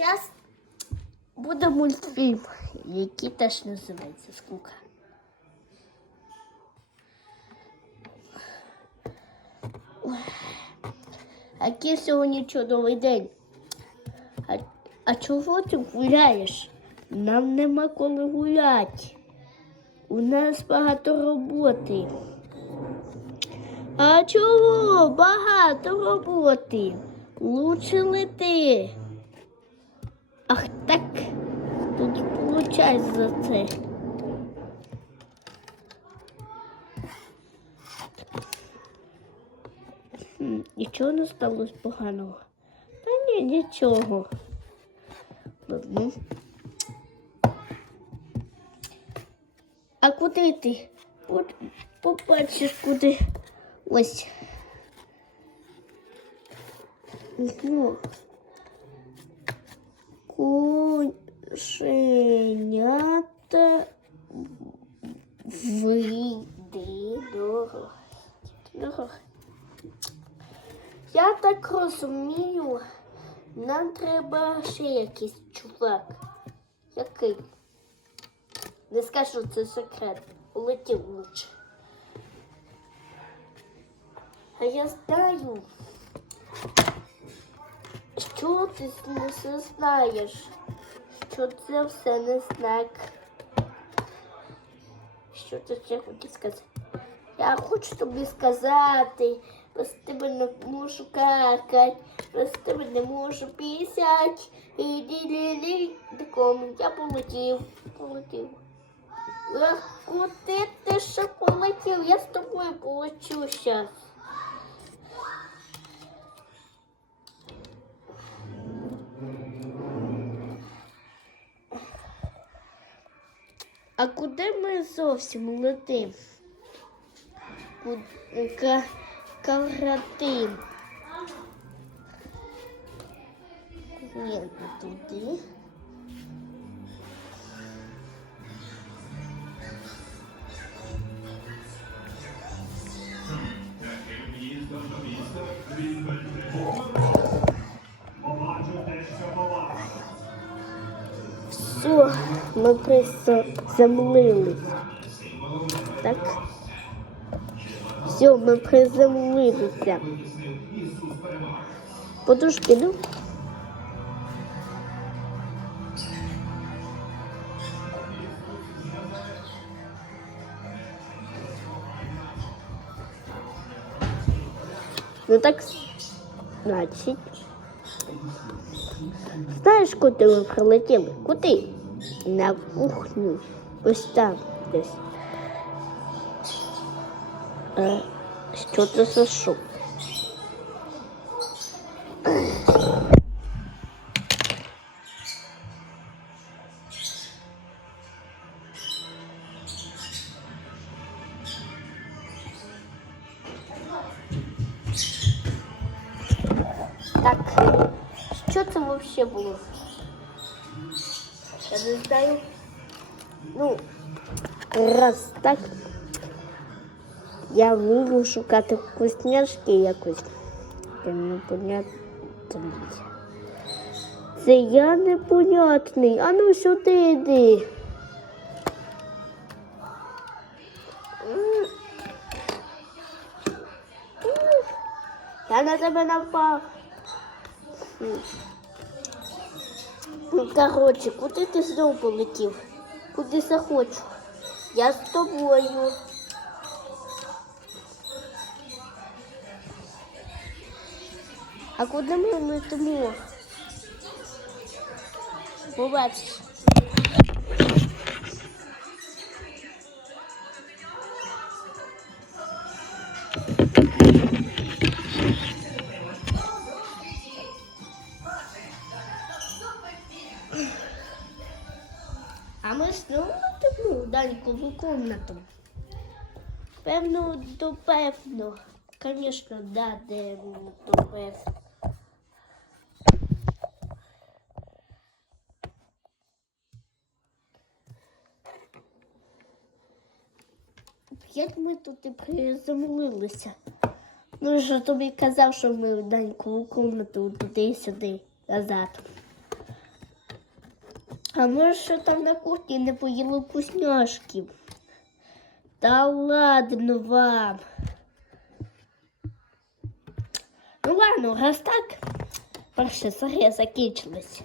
зараз буде мультфільм, який теж називається Скука. Який сьогодні чудовий день. А, а чого ти гуляєш? Нам нема коли гуляти. У нас багато роботи. А чого? Багато роботи. Лучше лети. Ах так. Тут получай за це. Хм, Нічого не сталося поганого. Та ні, нічого. Ладно. А куди ти? Побачиш куди. Ось. Ну. Кошенята вийди дорога. Дорога. Я так розумію, нам треба ще якийсь чувак. Який? Не скажу, це секрет. Полетів лучше. А я знаю, що ти не все знаєш, що це все не знак. Що ти ще хотів сказати? Я хочу тобі сказати, без тебе не можу какать, без тебе не можу пісять. І лі такому я полетів, полетів. Куди ти ще полетів? Я з тобою полечу зараз. А куди ми зовсім летим? Куди? Ні, туди. Все, ми приземлились. Так? Все, ми приземлилися. Подушки, ну? Ну так, значить. Знаєш, куди ми прилетіли? Куди? На кухню. Ось там десь. Е, що це за шум? Це було? Я не знаю. Ну, раз так. Я вмію шукати вкусняшки якось. Я непонятний. Це я непонятний. А ну сюди йди. Я на тебе напав. Ну, коротше, куди ти знову полетів? Куди захочу? Я з тобою. А куди ми летимо? Побачиш. Ми знову летимо в комнату. Певно, до певно. Звісно, да, де до певно. Як ми тут і приземлилися? Ну, ж тобі казав, що ми в Данькову комнату туди-сюди назад. А може, що там на кухні не поїли вкусняшки? Та ладно вам. Ну ладно, раз так, перша серія закінчилась.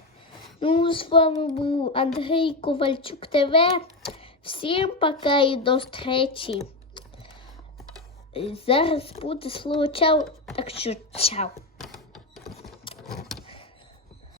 Ну, з вами був Андрій Ковальчук ТВ. Всім пока і до зустрічі. Зараз буде слово чао, так що чао.